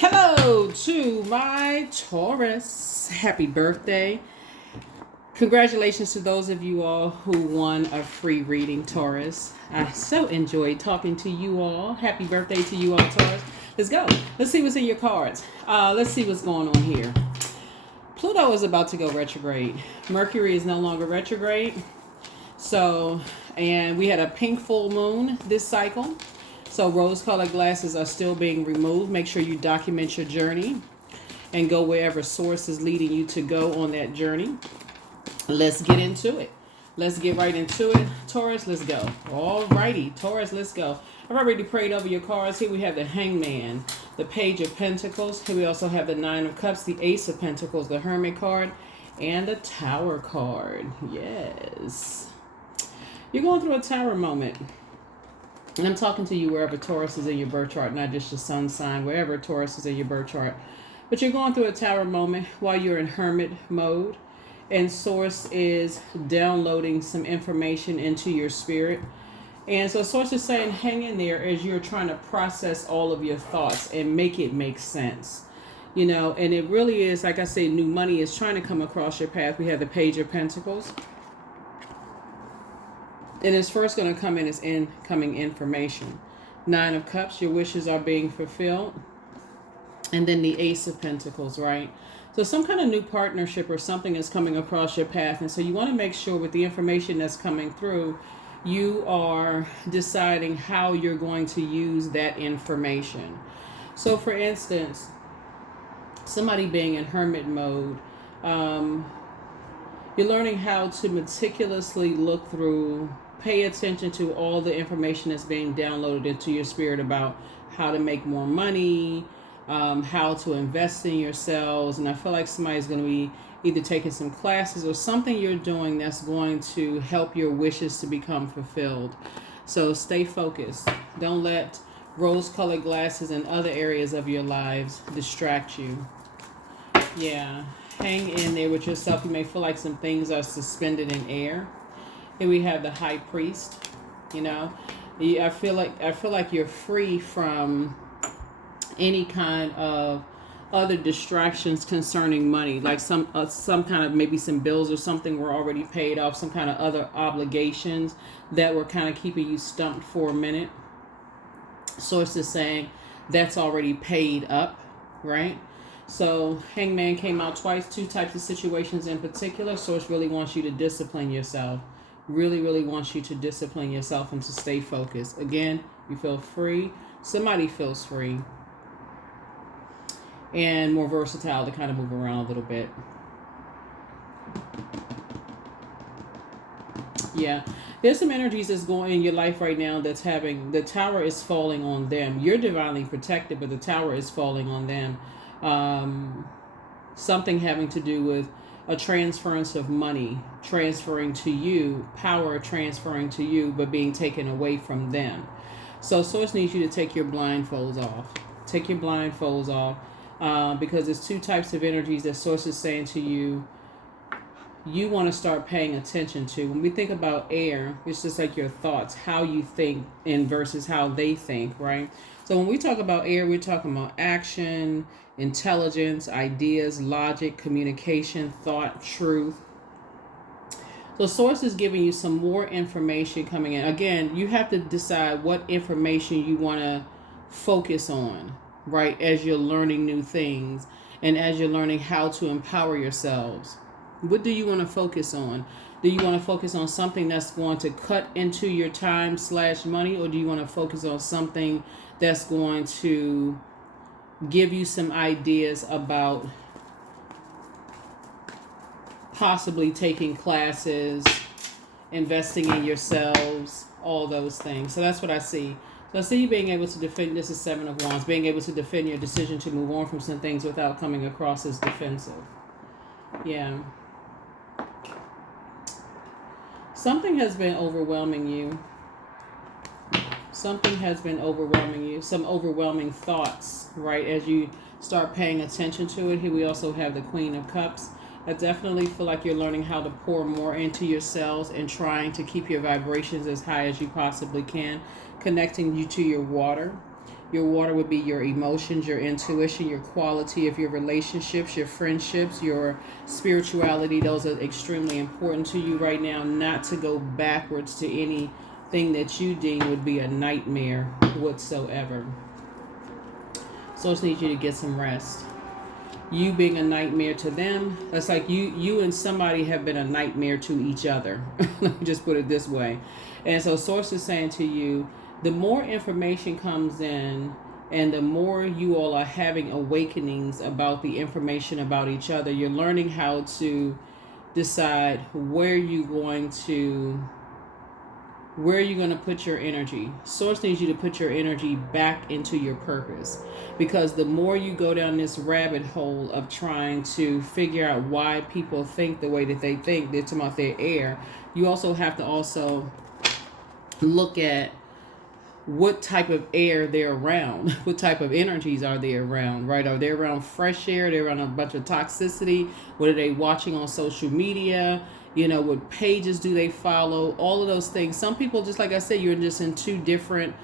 Hello to my Taurus. Happy birthday. Congratulations to those of you all who won a free reading, Taurus. I so enjoyed talking to you all. Happy birthday to you all, Taurus. Let's go. Let's see what's in your cards. Let's see what's going on here. Pluto is about to go retrograde. Mercury is no longer retrograde. And we had a pink full moon this cycle. So rose-colored glasses are still being removed. Make sure you document your journey and go wherever source is leading you to go on that journey. Let's get into it. Let's get right into it. Taurus, let's go. All righty. Taurus, let's go. I've already prayed over your cards. Here we have the Hangman, the Page of Pentacles. Here we also have the Nine of Cups, the Ace of Pentacles, the Hermit card, and the Tower card. Yes. You're going through a Tower moment. And I'm talking to you wherever Taurus is in your birth chart, not just your sun sign, wherever Taurus is in your birth chart. But you're going through a Tower moment while you're in hermit mode. And Source is downloading some information into your spirit. And so Source is saying, hang in there as you're trying to process all of your thoughts and make it make sense. You know, and it really is, like I say, new money is trying to come across your path. We have the Page of Pentacles. And it's first going to come in as incoming information. Nine of Cups, your wishes are being fulfilled. And then the Ace of Pentacles, right? So some kind of new partnership or something is coming across your path. And so you want to make sure with the information that's coming through, you are deciding how you're going to use that information. So for instance, somebody being in hermit mode, you're learning how to meticulously look through, pay attention to all the information that's being downloaded into your spirit about how to make more money, how to invest in yourselves. And I feel like somebody's going to be either taking some classes or something you're doing that's going to help your wishes to become fulfilled. So stay focused. Don't let rose-colored glasses and other areas of your lives distract you. Yeah. Hang in there with yourself. You may feel like some things are suspended in air. Here we have the High Priest. You know, I feel like you're free from any kind of other distractions concerning money, like some kind of maybe some bills or something were already paid off, some kind of other obligations that were kind of keeping you stumped for a minute. Source is saying that's already paid up, right? So Hangman came out twice, two types of situations in particular. Source really wants you to discipline yourself. Really, really wants you to discipline yourself and to stay focused. Again, you feel free. Somebody feels free. And more versatile to kind of move around a little bit. Yeah. There's some energies that's going in your life right now that's having, the tower is falling on them. You're divinely protected, but the tower is falling on them. Something having to do with a transference of money transferring to you, power transferring to you, but being taken away from them. So Source needs you to take your blindfolds off. Take your blindfolds off because there's two types of energies that Source is saying to you, you want to start paying attention to. When we think about air, it's just like your thoughts, how you think and versus how they think, right? So when we talk about air, we're talking about action, intelligence, ideas, logic, communication, thought, truth. So Source is giving you some more information coming in. Again, you have to decide what information you want to focus on, right? As you're learning new things and as you're learning how to empower yourselves. What do you want to focus on? Do you want to focus on something that's going to cut into your time/money, or do you want to focus on something that's going to give you some ideas about possibly taking classes, investing in yourselves, all those things? So that's what I see. So I see you being able to defend, this is Seven of Wands, being able to defend your decision to move on from some things without coming across as defensive. Yeah. Something has been overwhelming you. Something has been overwhelming you. Some overwhelming thoughts, right? As you start paying attention to it. Here we also have the Queen of Cups. I definitely feel like you're learning how to pour more into yourselves and trying to keep your vibrations as high as you possibly can. Connecting you to your water. Your water would be your emotions, your intuition, your quality of your relationships, your friendships, your spirituality. Those are extremely important to you right now, not to go backwards to anything that you deem would be a nightmare whatsoever. So I just need you to get some rest. You being a nightmare to them, that's like you and somebody have been a nightmare to each other. Let me just put it this way. And so source is saying to you, the more information comes in and the more you all are having awakenings about the information about each other, you're learning how to decide where you're going to put your energy. Source needs you to put your energy back into your purpose, because the more you go down this rabbit hole of trying to figure out why people think the way that they think, they're talking about their air, you also have to also look at what type of air they're around, what type of energies are they around, right? Are they around fresh air? They're around a bunch of toxicity? What are they watching on social media? What pages do they follow? All of those things. Some people, just like I said, you're just in two different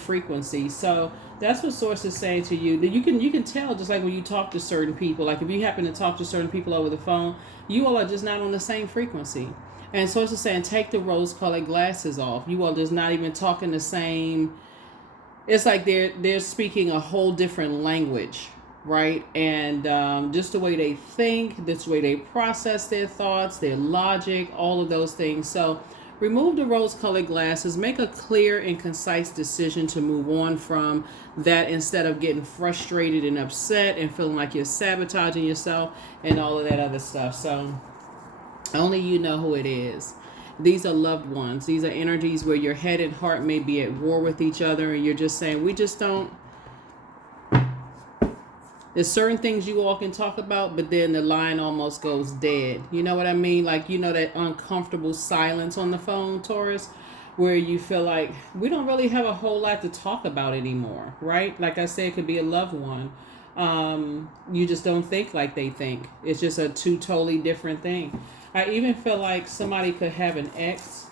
frequencies. So that's what source is saying to you. That you can tell, just like when you talk to certain people, like if you happen to talk to certain people over the phone, you all are just not on the same frequency. And source is saying, take the rose-colored glasses off. You all just not even talking the same. It's like they're speaking a whole different language, right? And just the way they think, this way they process their thoughts, their logic, all of those things. So remove the rose-colored glasses. Make a clear and concise decision to move on from that, instead of getting frustrated and upset and feeling like you're sabotaging yourself and all of that other stuff. So only you know who it is. These are loved ones. These are energies where your head and heart may be at war with each other, and you're just saying, we just don't. There's certain things you all can talk about, but then the line almost goes dead. You know what I mean? Like, that uncomfortable silence on the phone, Taurus, where you feel like we don't really have a whole lot to talk about anymore, right? Like I said, it could be a loved one. You just don't think like they think. It's just a two totally different thing. I even feel like somebody could have an ex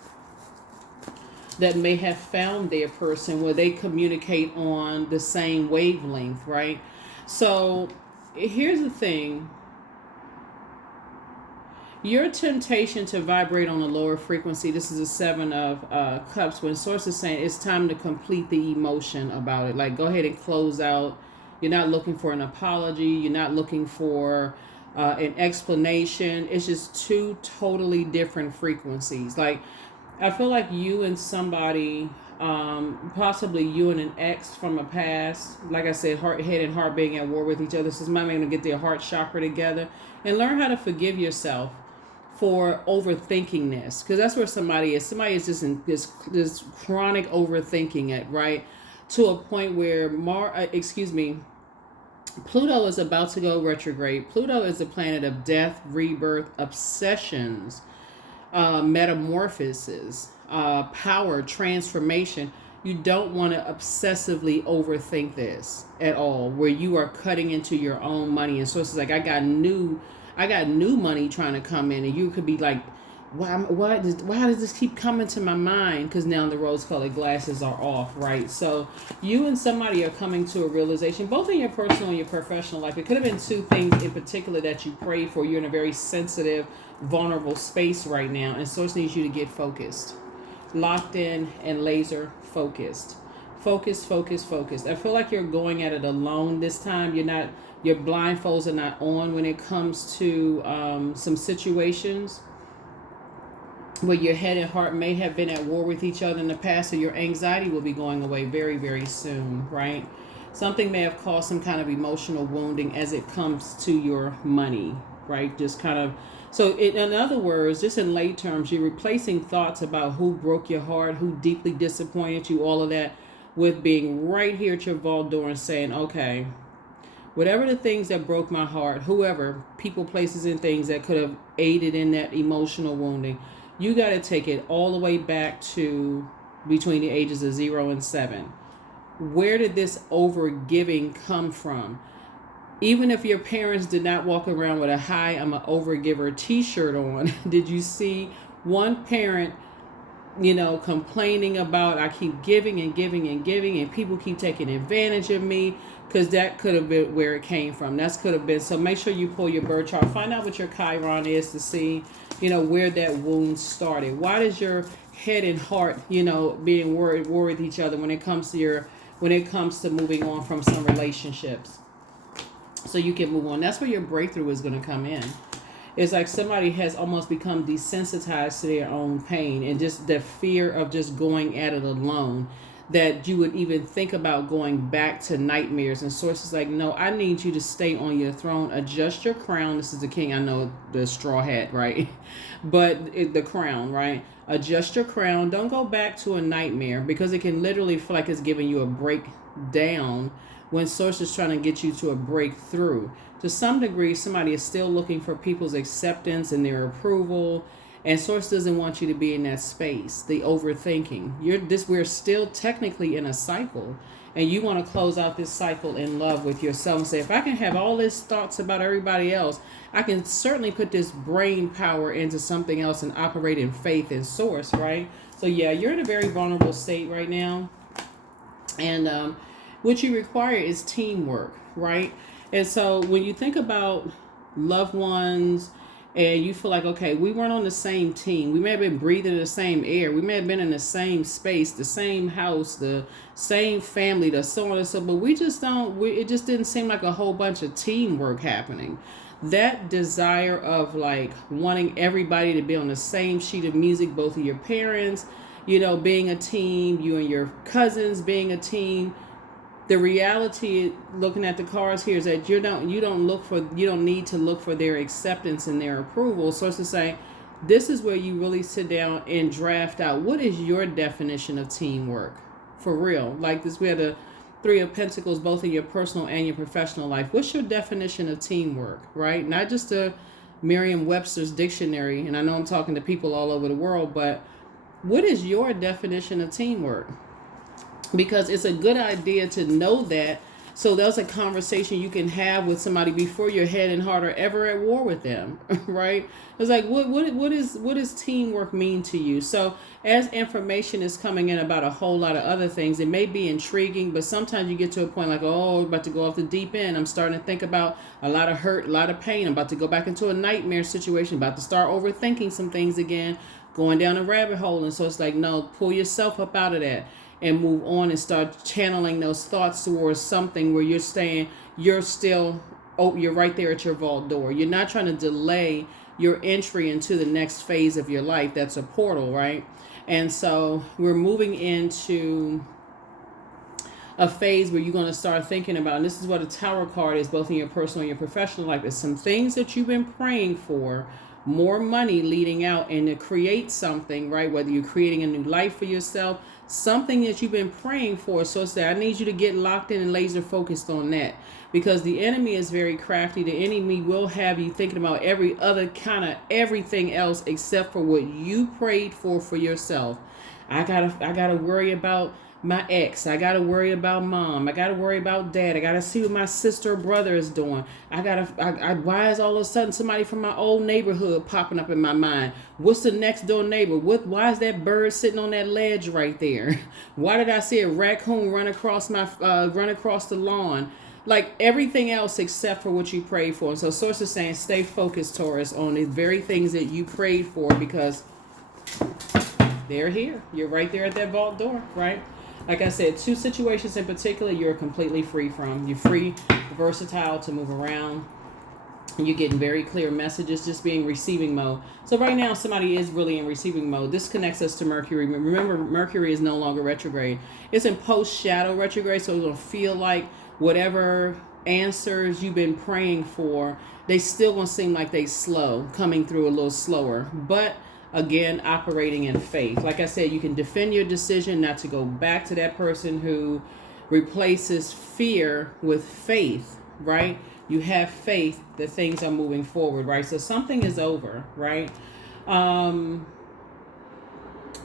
that may have found their person where they communicate on the same wavelength, right? So here's the thing. Your temptation to vibrate on a lower frequency, this is a 7 of cups, when source is saying it's time to complete the emotion about it. Like, go ahead and close out. You're not looking for an apology. You're not looking for an explanation. It's just two totally different frequencies. Like, I feel like you and somebody, possibly you and an ex from a past, like I said, head and heart being at war with each other. So somebody going to get their heart chakra together and learn how to forgive yourself for overthinking this, because that's where somebody is. Somebody is just in this chronic overthinking it, right? To a point where Pluto is about to go retrograde. Pluto is the planet of death, rebirth, obsessions, metamorphosis, power, transformation. You don't want to obsessively overthink this at all, where you are cutting into your own money. And so it's like, I got new money trying to come in, and you could be like, why does this keep coming to my mind? Because now the rose-colored glasses are off, right? So you and somebody are coming to a realization, both in your personal and your professional life. It could have been two things in particular that you prayed for. You're in a very sensitive, vulnerable space right now, and Source needs you to get focused, locked in, and laser focused. Focus. I feel like you're going at it alone this time. Your blindfolds are not on when it comes to some situations where your head and heart may have been at war with each other in the past, so your anxiety will be going away very, very soon, right? Something may have caused some kind of emotional wounding as it comes to your money, right? Just kind of, so in other words, just in lay terms, you're replacing thoughts about who broke your heart, who deeply disappointed you, all of that, with being right here at your vault door and saying, okay, whatever the things that broke my heart, whoever, people, places, and things that could have aided in that emotional wounding, you got to take it all the way back to between the ages of 0 and 7. Where did this overgiving come from? Even if your parents did not walk around with a "Hi, I'm an overgiver" t-shirt on, did you see one parent complaining about I keep giving and giving and giving and people keep taking advantage of me, because that could have been where it came from. That could have been. So make sure you pull your birth chart. Find out what your Chiron is to see, where that wound started. Why does your head and heart, being worried with each other when it comes to moving on from some relationships, so you can move on. That's where your breakthrough is going to come in. It's like somebody has almost become desensitized to their own pain and just the fear of just going at it alone, that you would even think about going back to nightmares. And sources like, no, I need you to stay on your throne. Adjust your crown. This is the king. I know the straw hat, right? But the crown, right? Adjust your crown. Don't go back to a nightmare, because it can literally feel like it's giving you a breakdown when source is trying to get you to a breakthrough. To some degree, somebody is still looking for people's acceptance and their approval, and source doesn't want you to be in that space. The overthinking. We're still technically in a cycle, and you want to close out this cycle in love with yourself and say, if I can have all these thoughts about everybody else, I can certainly put this brain power into something else and operate in faith and source, right? So yeah, you're in a very vulnerable state right now, and what you require is teamwork, right? And so when you think about loved ones and you feel like, okay, we weren't on the same team. We may have been breathing the same air. We may have been in the same space, the same house, the same family, the so on and so, but it just didn't seem like a whole bunch of teamwork happening. That desire of like wanting everybody to be on the same sheet of music, both of your parents, being a team, you and your cousins being a team. The reality, looking at the cards here, is that you don't need to look for their acceptance and their approval. So it's to say, this is where you really sit down and draft out, what is your definition of teamwork for real? Like this, we had the Three of Pentacles, both in your personal and your professional life. What's your definition of teamwork, right? Not just a Merriam-Webster's dictionary, and I know I'm talking to people all over the world, but what is your definition of teamwork? Because it's a good idea to know that, so that's a conversation you can have with somebody before your head and heart are ever at war with them, right? It's like, what does teamwork mean to you? So as information is coming in about a whole lot of other things, it may be intriguing, but sometimes you get to a point like, oh, I'm about to go off the deep end. I'm starting to think about a lot of hurt, a lot of pain. I'm about to go back into a nightmare situation, about to start overthinking some things again, going down a rabbit hole. And so it's like, no, pull yourself up out of that and move on and start channeling those thoughts towards something where you're right there at your vault door. You're not trying to delay your entry into the next phase of your life. That's a portal, right? And so we're moving into a phase where you're going to start thinking about, and this is what a Tower card is, both in your personal and your professional life. There's some things that you've been praying for, more money leading out, and to create something, right? Whether you're creating a new life for yourself, something that you've been praying for. So it's that I need you to get locked in and laser focused on that, because the enemy is very crafty. The enemy will have you thinking about every other kind of everything else except for what you prayed for yourself. I gotta worry about my ex. I gotta worry about mom. I gotta worry about dad. I gotta see what my sister or brother is doing. Why is all of a sudden somebody from my old neighborhood popping up in my mind? What's the next door neighbor? Why is that bird sitting on that ledge right there? Why did I see a raccoon run across the lawn? Like everything else except for what you prayed for. And so source is saying, stay focused, Taurus, on the very things that you prayed for, because they're here. You're right there at that vault door, right? Like I said, two situations in particular you're completely free from. You're free, versatile to move around. You're getting very clear messages, just being receiving mode. So right now, somebody is really in receiving mode. This connects us to Mercury. Remember, Mercury is no longer retrograde. It's in post-shadow retrograde, so it's going to feel like whatever answers you've been praying for, they still going to seem like they slow, coming through a little slower. But again, operating in faith. Like I said, you can defend your decision not to go back to that person who replaces fear with faith, right? You have faith that things are moving forward, right? So something is over, right?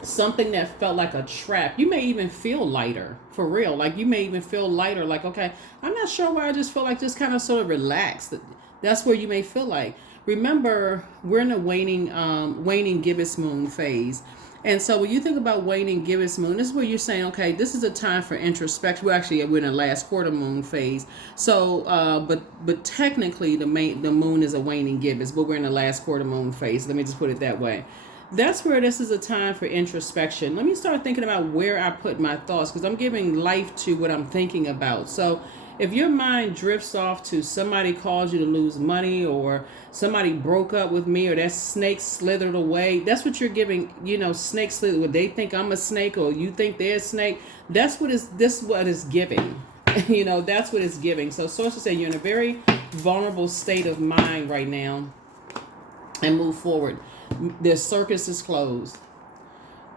Something that felt like a trap. You may even feel lighter, for real. Like you may even feel lighter, like, okay, I'm not sure why I just feel like just kind of sort of relaxed. That's where you may feel like. Remember, we're in a waning gibbous moon phase. And so when you think about waning gibbous moon, this is where you're saying, okay, this is a time for introspection. We're in the last quarter moon phase. So, but technically the moon is a waning gibbous, but we're in the last quarter moon phase. Let me just put it that way. That's where this is a time for introspection. Let me start thinking about where I put my thoughts, because I'm giving life to what I'm thinking about. So if your mind drifts off to somebody caused you to lose money, or somebody broke up with me, or that snake slithered away, that's what you're giving, snake slither. Would they think I'm a snake, or you think they're a snake? This is what is giving. That's what it's giving. So sources say you're in a very vulnerable state of mind right now, and move forward. The circus is closed.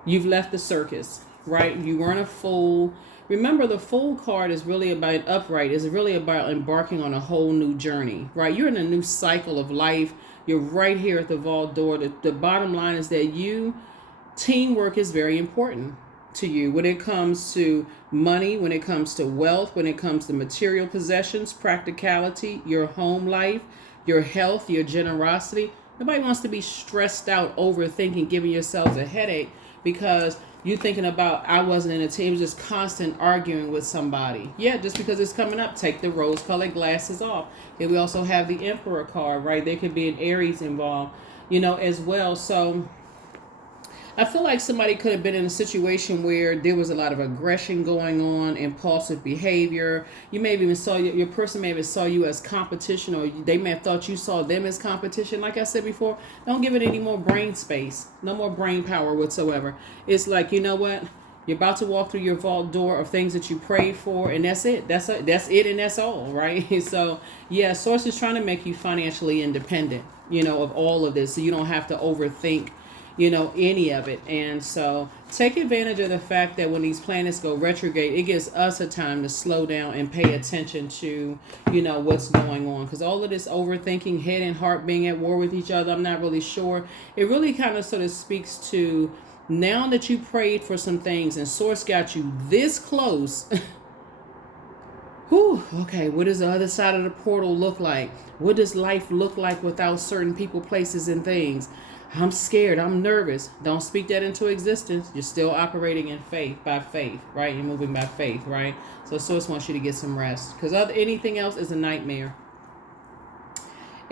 You've left the circus, right? You weren't a fool. Remember, the Fool card is really about upright. It's really about embarking on a whole new journey, right? You're in a new cycle of life. You're right here at the vault door. The bottom line is that teamwork is very important to you when it comes to money, when it comes to wealth, when it comes to material possessions, practicality, your home life, your health, your generosity. Nobody wants to be stressed out, overthinking, giving yourselves a headache because you thinking about, I wasn't in a team, just constant arguing with somebody. Yeah, just because it's coming up, take the rose-colored glasses off. And we also have the Emperor card, right? There could be an Aries involved, as well. So I feel like somebody could have been in a situation where there was a lot of aggression going on, impulsive behavior. You may have even saw your person may have saw you as competition, or they may have thought you saw them as competition. Like I said before, don't give it any more brain space, no more brain power whatsoever. It's like, you know what? You're about to walk through your vault door of things that you prayed for, and that's it. That's it, and that's all, right? So, yeah, Source is trying to make you financially independent, of all of this, so you don't have to overthink any of it. And so take advantage of the fact that when these planets go retrograde, it gives us a time to slow down and pay attention to, what's going on. Because all of this overthinking, head and heart being at war with each other, I'm not really sure. It really kind of sort of speaks to, now that you prayed for some things and Source got you this close. Whew, okay, what does the other side of the portal look like? What does life look like without certain people, places, and things? I'm scared. I'm nervous. Don't speak that into existence. You're still operating in faith, by faith, right? You're moving by faith, right? So Source wants you to get some rest, because anything else is a nightmare.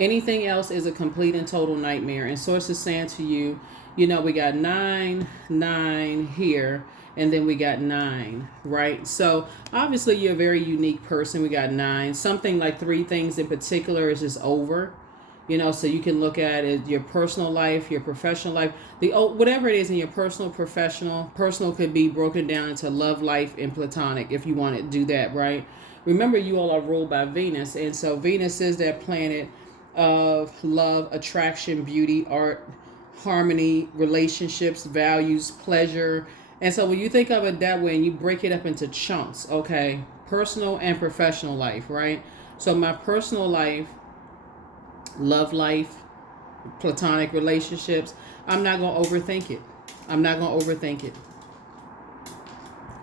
Anything else is a complete and total nightmare. And Source is saying to you, we got 9, 9 here, and then we got 9, right? So obviously you're a very unique person. We got 9. Something like 3 things in particular is just over. So you can look at it, your personal life, your professional life, whatever it is in your personal, professional. Personal could be broken down into love, life, and platonic if you want to do that, right? Remember, you all are ruled by Venus. And so Venus is that planet of love, attraction, beauty, art, harmony, relationships, values, pleasure. And so when you think of it that way and you break it up into chunks, okay, personal and professional life, right? So my personal life, love life, platonic relationships, I'm not going to overthink it.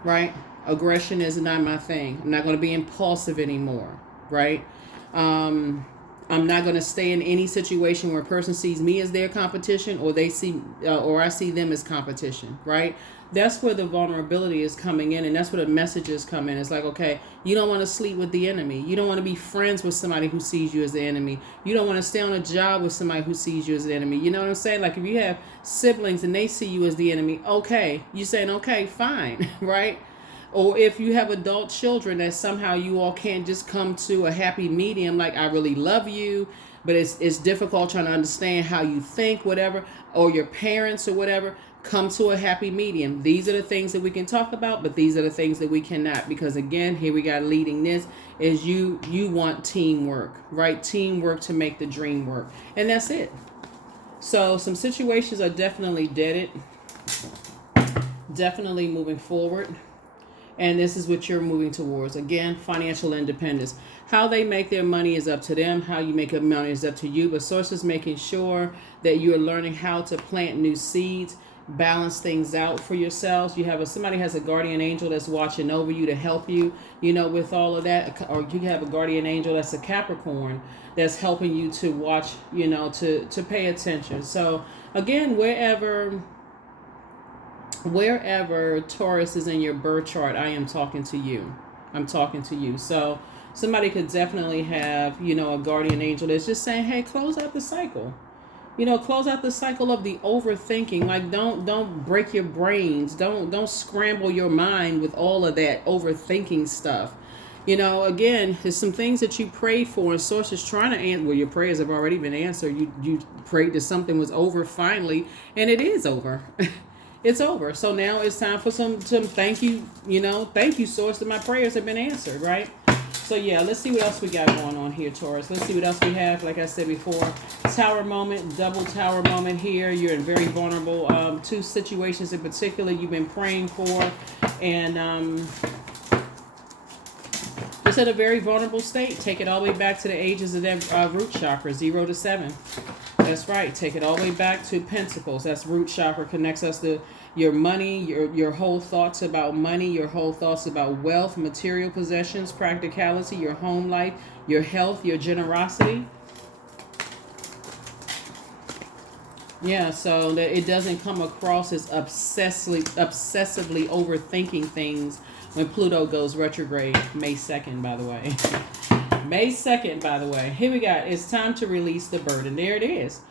Right? Aggression is not my thing. I'm not going to be impulsive anymore. Right? I'm not going to stay in any situation where a person sees me as their competition, or or I see them as competition. Right? That's where the vulnerability is coming in, and that's where the messages come in. It's like, okay, you don't want to sleep with the enemy. You don't want to be friends with somebody who sees you as the enemy. You don't want to stay on a job with somebody who sees you as the enemy. You know what I'm saying? Like if you have siblings and they see you as the enemy, okay, you're saying, okay, fine, right? Or if you have adult children that somehow you all can't just come to a happy medium, like I really love you, but it's difficult trying to understand how you think, whatever, or your parents or whatever. Come to a happy medium. These are the things that we can talk about, but these are the things that we cannot, because again, here we got leading this is you want teamwork, right? Teamwork to make the dream work. And that's it. So some situations are definitely deaded, definitely moving forward. And this is what you're moving towards. Again, financial independence. How they make their money is up to them. How you make your money is up to you. But Source is making sure that you are learning how to plant new seeds, balance things out for yourselves. Somebody has a guardian angel that's watching over you to help you, with all of that. Or you have a guardian angel that's a Capricorn that's helping you to watch, to pay attention. So again, wherever Wherever Taurus is in your birth chart, I am talking to you. I'm talking to you. So somebody could definitely have, a guardian angel that's just saying, hey, close out the cycle. Close out the cycle of the overthinking. Like, don't break your brains. Don't scramble your mind with all of that overthinking stuff. Again, there's some things that you prayed for, and source is trying to answer. Well, your prayers have already been answered. You prayed that something was over finally, and it is over. It's over. So now it's time for some thank you. Thank you, source, that my prayers have been answered, right? So yeah, let's see what else we got going on here, Taurus. Let's see what else we have. Like I said before, tower moment, double tower moment here. You're in very vulnerable two situations in particular you've been praying for, and it's at a very vulnerable state. Take it all the way back to the ages of that root chakra, 0 to 7. That's right. Take it all the way back to Pentacles. That's root chakra. Connects us to your money, your whole thoughts about money, your whole thoughts about wealth, material possessions, practicality, your home life, your health, your generosity. Yeah, so that it doesn't come across as obsessively overthinking things when Pluto goes retrograde, May 2nd, by the way. May 2nd, by the way. Here we got, it's time to release the burden. There it is.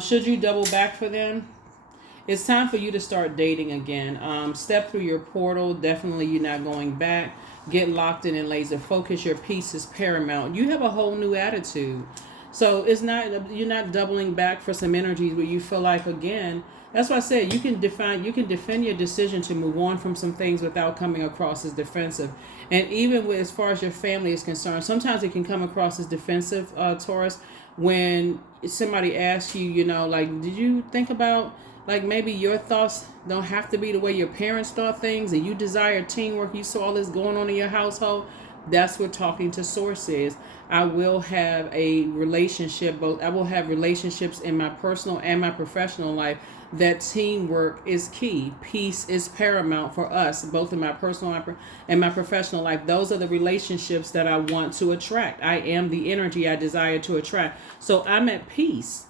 Should you double back for them? It's time for you to start dating again. Step through your portal. Definitely you're not going back. Get locked in and laser focus. Your peace is paramount. You have a whole new attitude. So you're not doubling back for some energies where you feel like, again, that's why I said you can defend your decision to move on from some things without coming across as defensive. And even with, as far as your family is concerned, sometimes it can come across as defensive, Taurus, when somebody asks you, like, did you think about, like, maybe your thoughts don't have to be the way your parents thought things, and you desire teamwork, you saw all this going on in your household. That's what talking to source is. I will have a relationship, I will have relationships in my personal and my professional life. That teamwork is key. Peace is paramount for us, both in my personal and my professional life. Those are the relationships that I want to attract. I am the energy I desire to attract. So I'm at peace.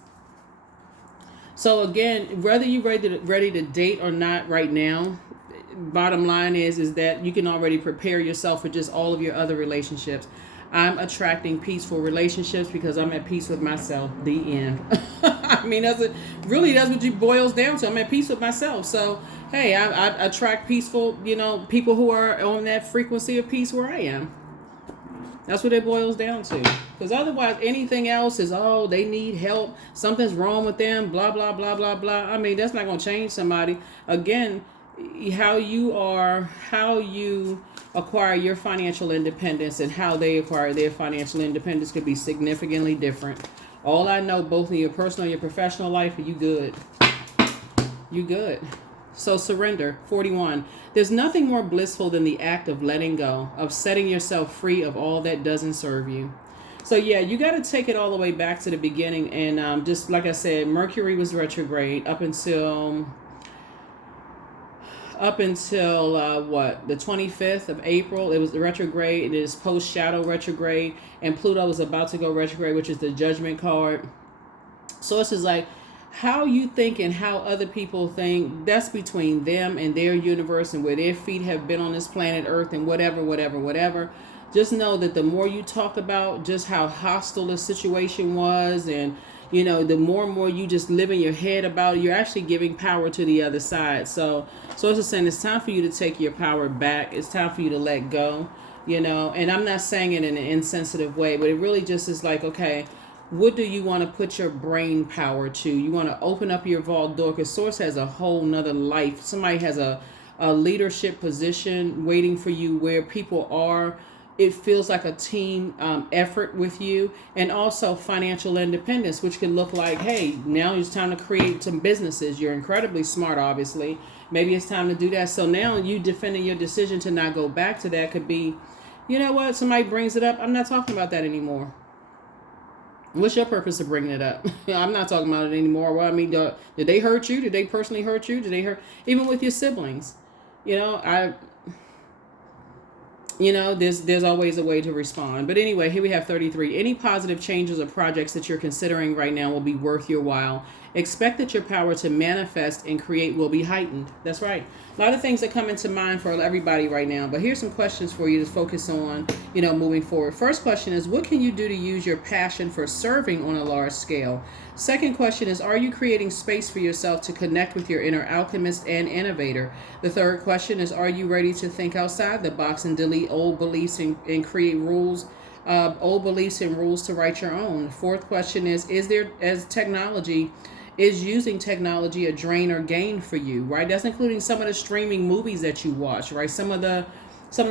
So again, whether you're ready to date or not right now, bottom line is that you can already prepare yourself for just all of your other relationships. I'm attracting peaceful relationships because I'm at peace with myself. The end. I mean, that's what it boils down to. I'm at peace with myself. So, hey, I attract peaceful, people who are on that frequency of peace where I am. That's what it boils down to. Because otherwise, anything else is, they need help. Something's wrong with them, blah, blah, blah, blah, blah. I mean, that's not going to change somebody. Again, how you acquire your financial independence and how they acquire their financial independence could be significantly different. All I know, both in your personal and your professional life, you good. You good. So surrender. 41. There's nothing more blissful than the act of letting go, of setting yourself free of all that doesn't serve you. So yeah, you got to take it all the way back to the beginning. And just like I said, Mercury was retrograde up until the 25th of April. It was the retrograde. It is post shadow retrograde, and Pluto is about to go retrograde, which is the judgment card. So it's just like, how you think and how other people think, that's between them and their universe and where their feet have been on this planet Earth and whatever. Just know that the more you talk about just how hostile the situation was, and the more and more you just live in your head about it, you're actually giving power to the other side. So it's just saying, it's time for you to take your power back. It's time for you to let go, and I'm not saying it in an insensitive way, but it really just is like, okay, what do you want to put your brain power to? You want to open up your vault door, because Source has a whole nother life. Somebody has a leadership position waiting for you where people are. It feels like a team effort with you, and also financial independence, which can look like, hey, now it's time to create some businesses. You're incredibly smart, obviously. Maybe it's time to do that. So now you defending your decision to not go back to that could be, you know what? Somebody brings it up. I'm not talking about that anymore. What's your purpose of bringing it up? I'm not talking about it anymore. Well, I mean, did they hurt you? Did they personally hurt you? Did they hurt? Even with your siblings, there's always a way to respond. But anyway, here we have 33. Any positive changes or projects that you're considering right now will be worth your while. Expect that your power to manifest and create will be heightened. That's right. A lot of things that come into mind for everybody right now. But here's some questions for you to focus on, moving forward. First question is, what can you do to use your passion for serving on a large scale? Second question is, are you creating space for yourself to connect with your inner alchemist and innovator? The third question is, are you ready to think outside the box and delete old beliefs and create rules? Old beliefs and rules to write your own. Fourth question is using technology a drain or gain for you, right? That's including some of the streaming movies that you watch, right? Some of the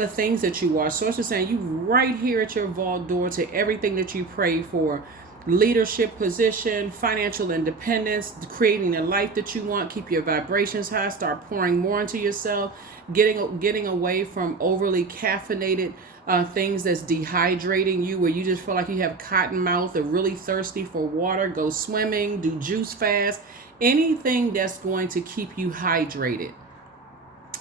things that you watch. Source is saying you right here at your vault door to everything that you pray for. Leadership position, financial independence, creating the life that you want, keep your vibrations high, start pouring more into yourself, getting away from overly caffeinated things that's dehydrating you, where you just feel like you have cotton mouth or really thirsty for water. Go swimming, do juice fast, anything that's going to keep you hydrated,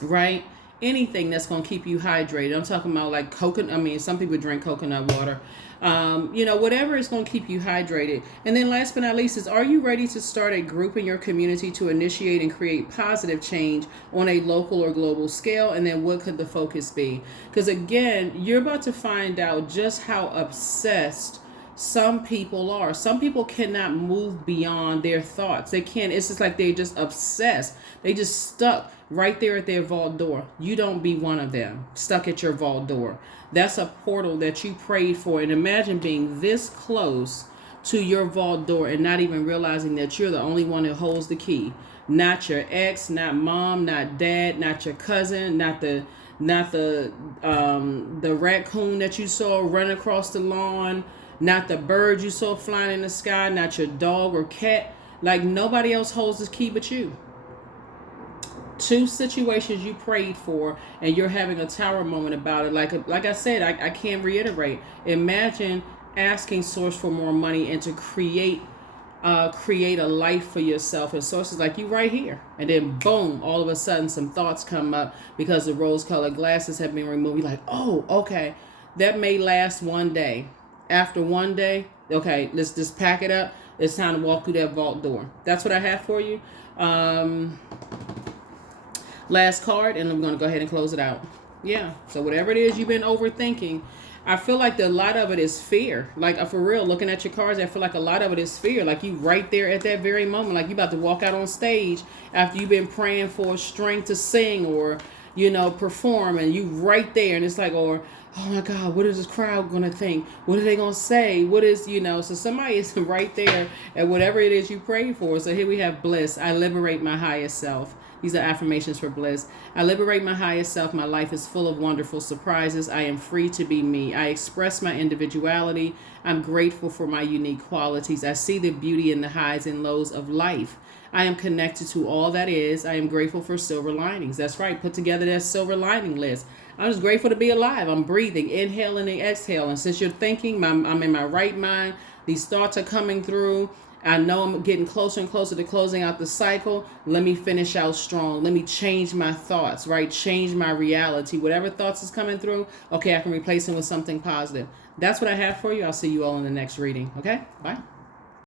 right? Anything that's going to keep you hydrated. I'm talking about like coconut. I mean, some people drink coconut water. Whatever is going to keep you hydrated. And then last but not least is, are you ready to start a group in your community to initiate and create positive change on a local or global scale? And then what could the focus be? Because again, you're about to find out just how obsessed some people are. Some people cannot move beyond their thoughts. They can't. It's just like they're just obsessed. They just stuck right there at their vault door. You don't be one of them stuck at your vault door. That's a portal that you prayed for. And imagine being this close to your vault door and not even realizing that you're the only one who holds the key. Not your ex, not mom, not dad, not your cousin, not the raccoon that you saw run across the lawn, not the bird you saw flying in the sky, not your dog or cat. Like nobody else holds the key but you. 2 situations you prayed for and you're having a tower moment about it. Like I said, I can't reiterate. Imagine asking Source for more money and to create a life for yourself. And Source is like, you right here. And then boom, all of a sudden some thoughts come up because the rose-colored glasses have been removed. You're like, oh, okay. That may last one day. After one day, okay, let's just pack it up. It's time to walk through that vault door. That's what I have for you. Last card, and I'm going to go ahead and close it out. Yeah. So whatever it is you've been overthinking, I feel like a lot of it is fear. Like for real, looking at your cards, I feel like a lot of it is fear. Like you right there at that very moment, like you about to walk out on stage after you've been praying for strength to sing or, perform, and you right there. And it's like, or, oh my God, what is this crowd going to think? What are they going to say? What is, so somebody is right there at whatever it is you prayed for. So here we have bliss. I liberate my highest self. These are affirmations for bliss. I liberate my highest self. My life is full of wonderful surprises. I am free to be me. I express my individuality. I'm grateful for my unique qualities. I see the beauty in the highs and lows of life. I am connected to all that is. I am grateful for silver linings. That's right. Put together that silver lining list. I'm just grateful to be alive. I'm breathing, inhaling and exhaling. Since you're thinking, I'm in my right mind. These thoughts are coming through. I know I'm getting closer and closer to closing out the cycle. Let me finish out strong. Let me change my thoughts, right? Change my reality. Whatever thoughts is coming through, okay, I can replace them with something positive. That's what I have for you. I'll see you all in the next reading. Okay? Bye.